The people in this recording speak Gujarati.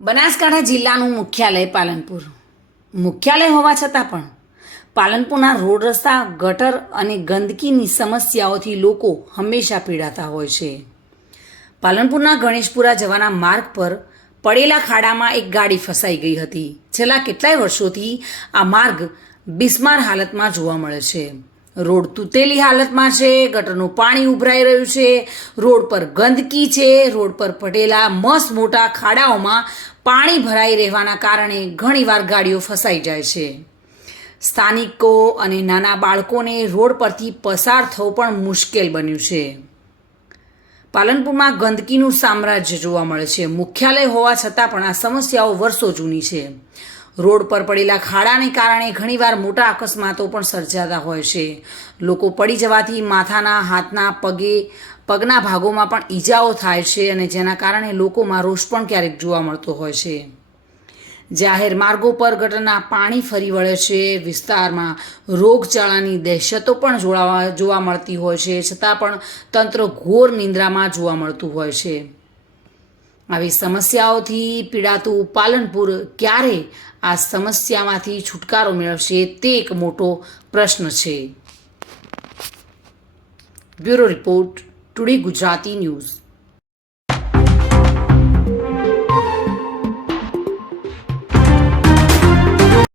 બનાસકાંઠા જિલ્લાનું મુખ્યાલય પાલનપુર. મુખ્યાલય હોવા છતાં પણ પાલનપુરના રોડ રસ્તા, ગટર અને ગંદકીની સમસ્યાઓથી લોકો હંમેશા પીડાતા હોય છે. પાલનપુરના ગણેશપુરા જવાના માર્ગ પર પડેલા ખાડામાં એક ગાડી ફસાઈ ગઈ હતી. છેલ્લા કેટલાય વર્ષોથી આ માર્ગ બિસ્માર હાલતમાં જોવા મળે છે. રોડ તૂટેલી હાલતમાં છે, ગટરનું પાણી ઉભરાઈ રહ્યું છે, રોડ પર ગંદકી છે, રોડ પર પડેલા મસ્ત મોટા ખાડાઓમાં પાણી ભરાઈ રહેવાના કારણે ઘણીવાર ગાડીઓ ફસાઈ જાય છે. સ્થાનિકો અને નાના બાળકોને રોડ પરથી પસાર થવું પણ મુશ્કેલ બન્યું છે. પાલનપુરમાં ગંદકીનું સામ્રાજ્ય જોવા મળે છે. મુખ્યાલય હોવા છતાં પણ આ સમસ્યાઓ વર્ષો જૂની છે. રોડ પર પડેલા ખાડાને કારણે ઘણીવાર મોટા અકસ્માતો પણ સર્જાતા હોય છે. લોકો પડી જવાથી માથાના, હાથના, પગના ભાગોમાં પણ ઈજાઓ થાય છે અને જેના કારણે લોકોમાં રોષ પણ ક્યારેક જોવા મળતો હોય છે. જાહેર માર્ગો પર ગટરના પાણી ફરી વળે છે. વિસ્તારમાં રોગચાળાની દહેશતો પણ જોવા મળતી હોય છે, છતાં પણ તંત્ર ઘોર નિંદ્રામાં જોવા મળતું હોય છે. આવી સમસ્યાઓથી પીડાતું પાલનપુર ક્યારે આ સમસ્યામાંથી છુટકારો મેળવશે તે એક મોટો પ્રશ્ન છે. Bureau report, today Gujarati news.